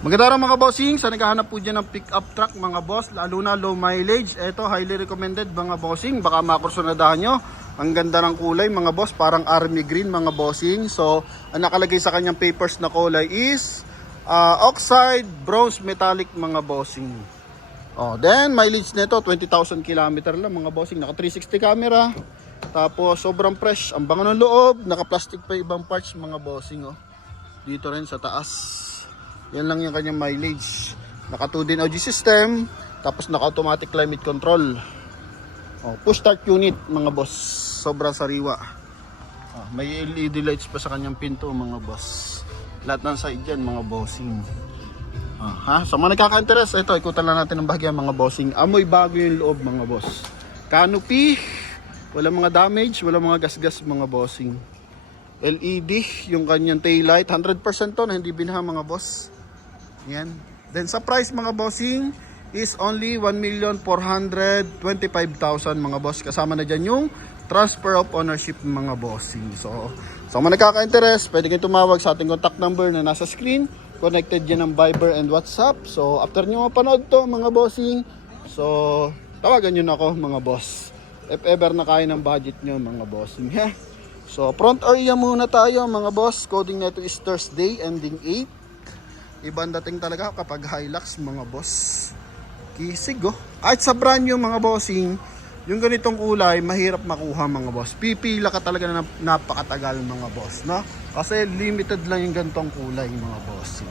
Magandang araw mga bossing, sa naghahanap po dyan ng pick-up truck mga boss, lalo na low mileage. Ito, highly recommended mga bossing, baka makursunadahan nyo. Ang ganda ng kulay mga boss, parang army green mga bossing. So, ang nakalagay sa kanyang papers na kulay is oxide bronze metallic mga bossing. Then mileage nito 20,000 km lang mga bossing, naka 360 camera. Tapos sobrang fresh, ang bango ng loob, naka plastic pa ibang parts mga bossing. Dito rin sa taas. Yan lang yung kanyang mileage. Naka 2 din OG system. Tapos naka automatic climate control. Push start unit mga boss. Sobrang sariwa. May LED lights pa sa kanyang pinto mga boss. Lahat ng side dyan mga bossing. Sa mga nagkaka-interest, ito ikutan lang natin ng bahagya mga bossing. Amoy bago yung loob mga boss. Canopy. Wala mga damage. Wala mga gas-gas mga bossing. LED yung kanyang taillight. 100% to na hindi binaha mga boss. Yan. Then sa price mga bossing is only 1,425,000 mga boss. Kasama na dyan yung transfer of ownership mga bossing. So mga nagkaka-interest, pwede kayong tumawag sa ating contact number na nasa screen. Connected dyan ng Viber and WhatsApp. So after nyo mapanood to mga bossing, so tawagan nyo na ako mga boss. If ever na kaya ng budget nyo mga bossing. So front area muna tayo mga boss. Coding nito is Thursday ending 8. Ibang dating talaga kapag Hilux mga boss. Kisig At sa brand new mga bossing, yung ganitong kulay mahirap makuha mga boss. Pipila ka talaga na napakatagal mga boss, no? Kasi limited lang yung ganitong kulay mga bossing.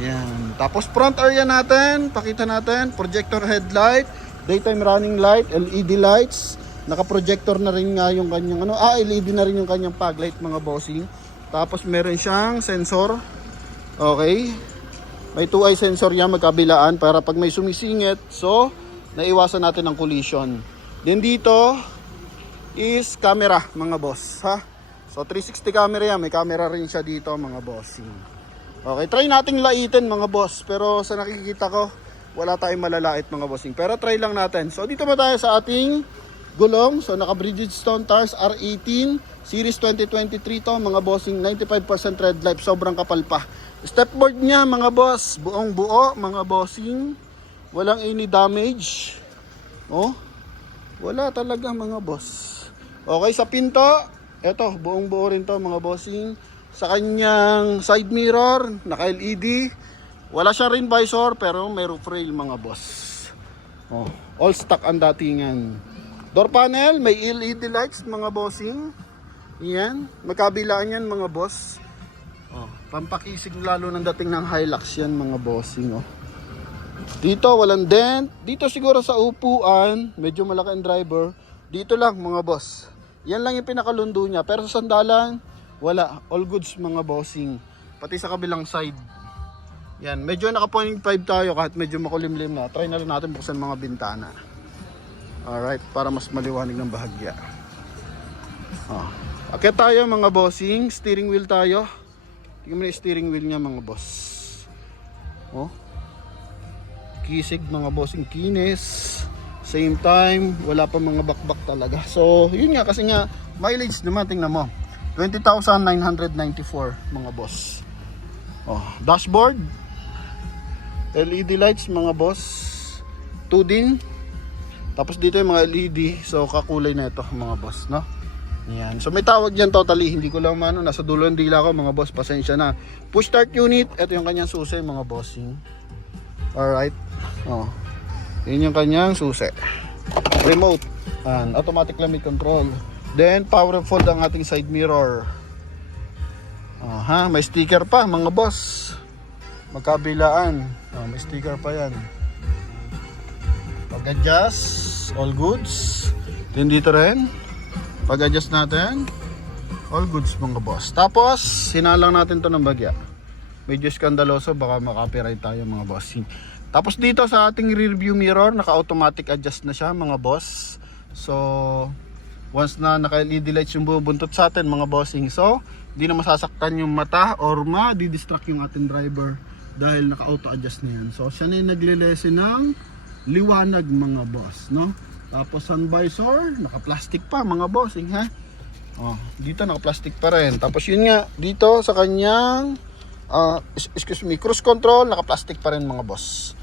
Yan. Tapos front area natin, pakita natin, projector headlight, daytime running light, LED lights. Naka-projector na rin nga yung kanyang LED na rin yung kanyang fog light mga bossing. Tapos meron siyang sensor. Okay. May 2-eye sensor yan magkabilaan para pag may sumisingit, so naiwasan natin ang collision. Then dito is camera mga boss, So 360 camera yan, may camera rin siya dito mga bossing. Okay, try nating laitin mga boss, pero sa nakikita ko wala tayong malalait mga bossing. Pero try lang natin. So dito mo tayo sa ating gulong. So naka Bridgestone Tars R18 Series 2023 to mga bossing, 95% red light, sobrang kapal pa. Stepboard niya mga boss, buong buo mga bossing. Walang any damage. Wala talaga mga boss. Okay, sa pinto, eto buong buo rin to mga bossing. Sa kanyang side mirror, naka LED. Wala siya rin visor pero may roof rail mga boss. All stock ang datingan. Door panel, may LED lights mga bossing. Yan, magkabilaan yan mga boss. Pampakisig lalo ng dating ng Hilux yan mga bossing. Dito walang dent. Dito siguro sa upuan, medyo malaki ang driver. Dito lang mga boss. Yan lang yung pinakalundo niya. Pero sa sandalan, wala. All goods mga bossing. Pati sa kabilang side. Yan, medyo naka 0.5 tayo kahit medyo makulimlim na. Try na rin natin buksan mga bintana. Alright, para mas maliwanag ng bahagya. Akit tayo mga bossing, steering wheel tayo. Tingnan mo yung steering wheel niya mga boss. Kisig mga bossing, kinis. Same time, wala pa mga bakbak talaga. So, yun nga kasi nga mileage naman tingnan mo. 20,994 mga boss. Dashboard. LED lights mga boss. 2 din. Tapos dito yung mga LED, so kakulay na ito mga boss, no? Yan. So may tawag dyan totally, hindi ko lang nasa dulo ng dila ko mga boss, pasensya na. Push start unit, ito yung kanyang susi mga bossing. Alright. Yun yung kanyang susi. Remote, automatic climate control. Then power fold ang ating side mirror. May sticker pa mga boss. Magkabilaan. May sticker pa yan. Pag-adjust, all goods. Then dito rin, pag-adjust natin, all goods mga boss. Tapos, sinalang natin to ng bagya. Medyo skandaloso, baka makapiright tayo mga boss. Tapos dito sa ating rear view mirror, naka-automatic adjust na siya mga boss. So, once na naka-LED lights yung bubuntot sa atin mga bossing, so, hindi na masasaktan yung mata or ma-distract yung ating driver dahil naka-auto adjust na yan. So, siya na yung nagle-lessen ng liwanag mga boss, no? Tapos sun visor, naka-plastic pa mga bossing, dito naka-plastic pa rin. Tapos yun nga, dito sa kanyang excuse me, cruise control, naka-plastic pa rin mga boss.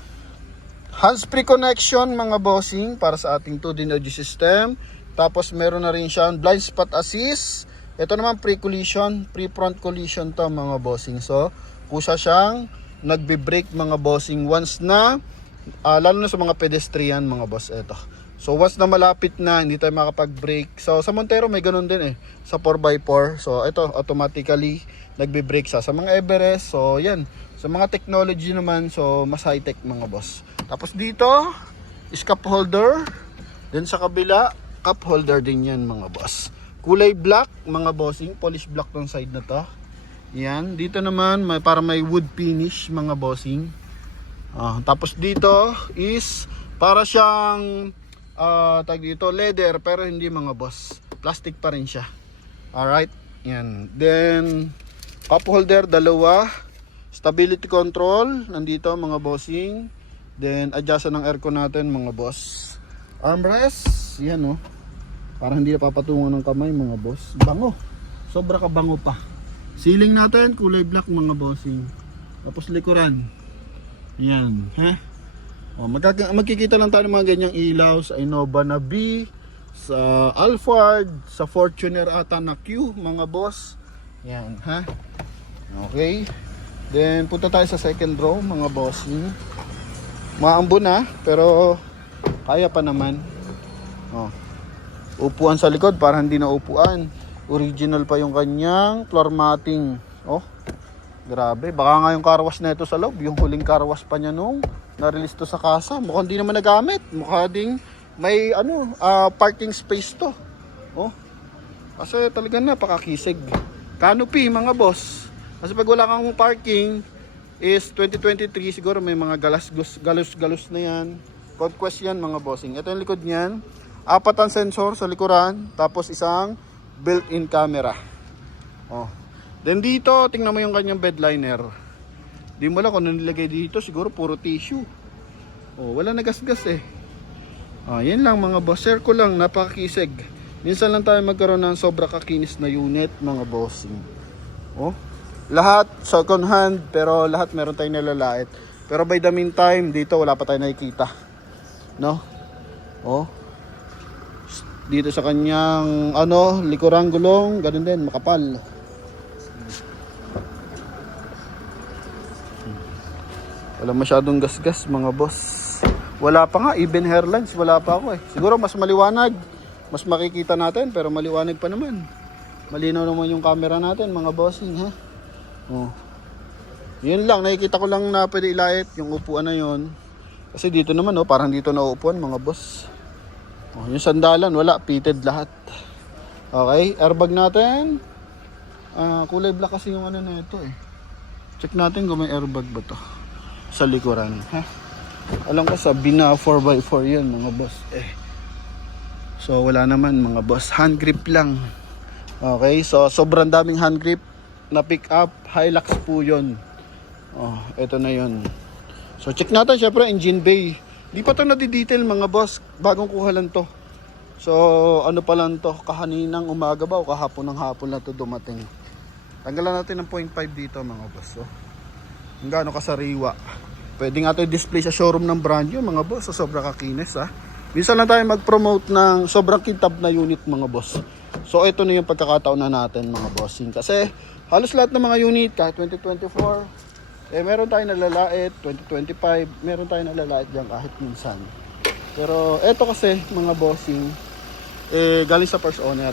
Hands-free connection mga bossing para sa ating 2D audio system. Tapos meron na rin siyang blind spot assist. Ito naman pre-collision, pre-front collision to mga bossing. So, kusa siyang nagbe-brake mga bossing once na, lalo na sa mga pedestrian mga boss, ito. So, once na malapit na, hindi tayo makapag-brake. So, sa Montero may ganun din sa 4x4. So, ito, automatically, nagbe-brake sa mga Everest. So, yan. Sa mga technology naman, so, mas high-tech mga boss. Tapos dito, is cup holder. Then sa kabila, cup holder din yan mga boss. Kulay black mga bossing, polish black tong side na to. Yan, dito naman para may wood finish mga bossing. Tapos dito is para siyang tag dito leather pero hindi mga boss. Plastic pa rin siya. Alright, yan. Then cup holder dalawa. Stability control nandito mga bossing. Then adjustan ng aircon natin mga boss. Armrest, yan para hindi napapatungan ng kamay mga boss. Bango. Sobra ka bango pa. Ceiling natin kulay black mga bossing. Tapos likuran. Yan, magkikita lang tayo ng mga ganyang ilaw sa Innova na B, sa Alphard, sa Fortuner ata na Q mga boss. Yan, Okay. Then punta tayo sa second row mga bossing. Maambo na pero kaya pa naman. Upuan sa likod para hindi na upuan. Original pa yung kanyang floor matting. Grabe. Baka nga yung car wash na ito sa loob. Yung huling car wash pa niya nung na-release to sa kasa. Mukhang hindi naman nagamit. Mukha ding may parking space to. Kasi talaga napakakisig. Canopy mga boss. Kasi pag wala kang parking is 2023 siguro may mga galos na yan. Conquest yan mga bossing. Ito yung likod niyan. 4 ang sensor sa likuran, tapos isang built-in camera. Then dito, tingnan mo yung kanyang bed liner. Di mo lang kung ano nilagay dito, siguro puro tissue. Wala nagasgas yan lang mga boss. Share ko lang, napakakisig. Minsan lang tayo magkaroon ng sobra kakinis na unit mga bossing. Lahat second hand, pero lahat meron tayong nalalait. Pero by the meantime, dito wala pa tayong nakikita. Dito sa kanyang likurang gulong, ganun din, makapal. Wala masyadong gasgas mga boss. Wala pa nga, even hairlines, wala pa ako Siguro mas maliwanag, mas makikita natin, pero maliwanag pa naman. Malinaw naman yung camera natin mga bossing Yun lang, nakikita ko lang na pwede ilait yung upuan na yun. Kasi dito naman parang dito na upuan mga boss. Yung sandalan, wala, pitted lahat. Okay, airbag natin. Kulay black kasi yung na ito Check natin kung may airbag ba to sa likuran. Alam ko sabi na 4x4 yun mga boss. So wala naman mga boss, hand grip lang. Okay, so sobrang daming hand grip na pick up, Hilux po yun. Ito na yun. So check natin syempre engine bay. Di pa to na-detail mga boss, bagong kuha lang to. So ano pa lang to, kahaninang umaga ba o kahapon ng hapon na to dumating. Tanggalan natin ng 0.5 dito mga boss. Kung gaano kasariwa. Pwede nga ito i-display sa showroom ng brand new mga boss. So sobra kakinis Minsan lang tayo mag-promote ng sobrang kintab na unit mga boss. So ito na yung pagkakataon na natin mga bossing. Kasi halos lahat ng mga unit kahit 2024 meron tayong nalalait, 2025, meron tayong nalalait dyan kahit minsan. Pero eto kasi mga bossing, galing sa first owner.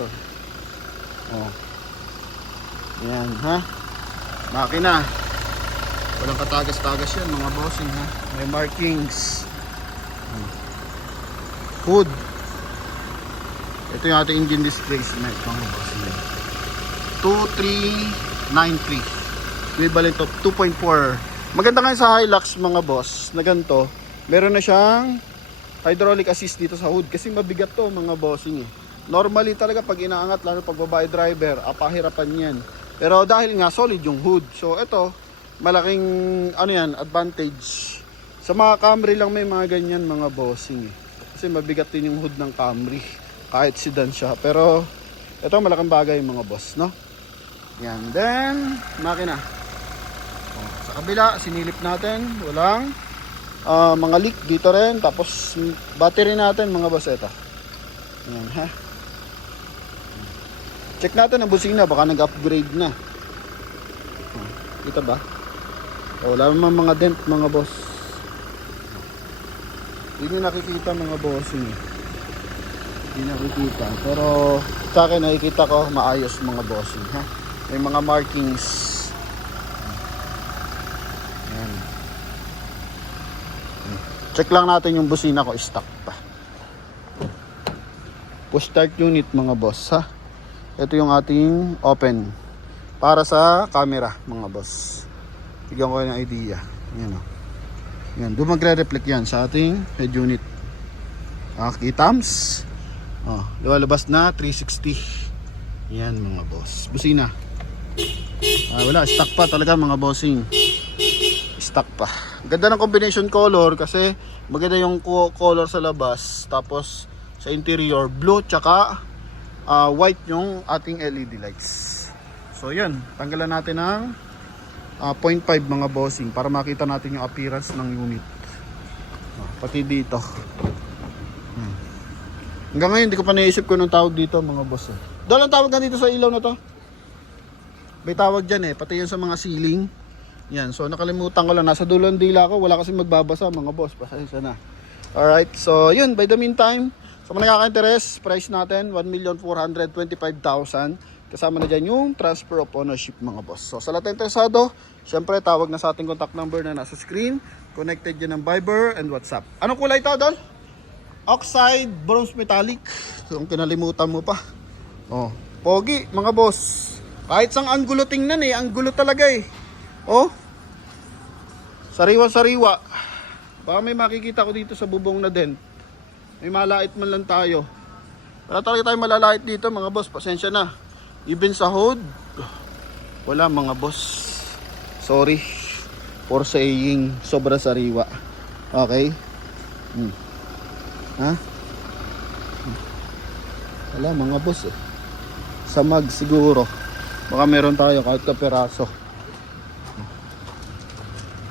Yan makina. Walang katagas-tagas yan mga bossing May markings. Hood. Ito yung ating engine displacement mga bossing. 2393. Equivalent of 2.4. Maganda nga sa Hilux mga boss na ganito. Meron na siyang hydraulic assist dito sa hood kasi mabigat to mga bossing Normally talaga pag inaangat lalo pag babae driver, pahirapan yan. Pero dahil nga solid yung hood. So ito, malaking advantage. Sa mga Camry lang may mga ganyan mga bossing Kasi mabigat din yung hood ng Camry kahit sedan siya. Pero ito malaking bagay mga boss Yan, then makina. kabila, sinilip natin. Walang mga leak dito rin. Tapos battery natin mga boss, ito. Ayan ha. Check natin ang busina, baka nag-upgrade na. Kita ba? Wala naman mga dent mga boss. Hindi nyo nakikita mga bossing. Hindi nakikita. Pero sa akin nakikita ko maayos mga bossing ha. May mga markings. Ayan. Check lang natin yung busina ko, stock pa. Push start unit mga boss ha. Ito yung ating open para sa camera mga boss. Bigyan ko ng idea. Ayan o. Yan, doon magre-reflect yan sa ating head unit. Kitams. Lumalabas na 360. Yan mga boss. Busina. Wala, stock pa talaga mga bossing. Stock pa. Ganda ng combination color kasi maganda yung color sa labas. Tapos sa interior, blue tsaka white yung ating LED lights. So yan, tanggalan natin ng 0.5 mga bossing para makita natin yung appearance ng unit. Pati dito. Hanggang ngayon hindi ko pa naisip kung anong tawag dito mga boss. Dahil ang tawag nga dito sa ilaw na to, may tawag dyan pati yun sa mga ceiling. Yan, so nakalimutan ko lang, nasa dulo ng dila ko, wala kasi magbabasa mga boss, pasensya na. Alright, so yun, by the meantime, sa mga nakaka-interest, price natin 1,425,000. Kasama na dyan yung transfer of ownership mga boss. So sa lahat ng interesado, syempre tawag na sa ating contact number na nasa screen. Connected dyan ng Viber and WhatsApp. Anong kulay ito, Dol? Oxide bronze metallic. So kung kinalimutan mo pa. Pogi mga boss. Kahit sang anggulo tingnan anggulo talaga Sariwa-sariwa. Baka may makikita ko dito sa bubong na din. May malait man lang tayo. Para talaga tayo malalait dito mga boss, pasensya na. Even sa hood, wala mga boss. Sorry for saying sobra sariwa. Okay? Wala mga boss Sa mag siguro. Baka meron tayo kahit kaperaso.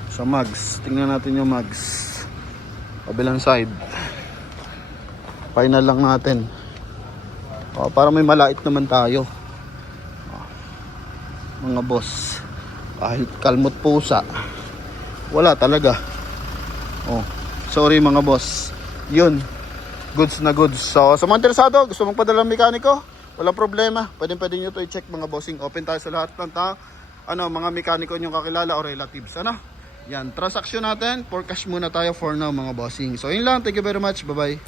Sa mags, tingnan natin yung mags. Kabilang side. Final lang natin. Para may malait naman tayo. Mga boss. Kahit kalmot pusa. Wala talaga. Sorry mga boss. Yun. Goods na goods. So sa mga interesado, gusto mong padala ng mekaniko, walang problema. Pwede nyo to i-check mga bossing. Open tayo sa lahat ng mga mekaniko nyong kakilala o relatives. Yan. Transaction natin. For cash muna tayo for now mga bossing. So yun lang. Thank you very much. Bye bye.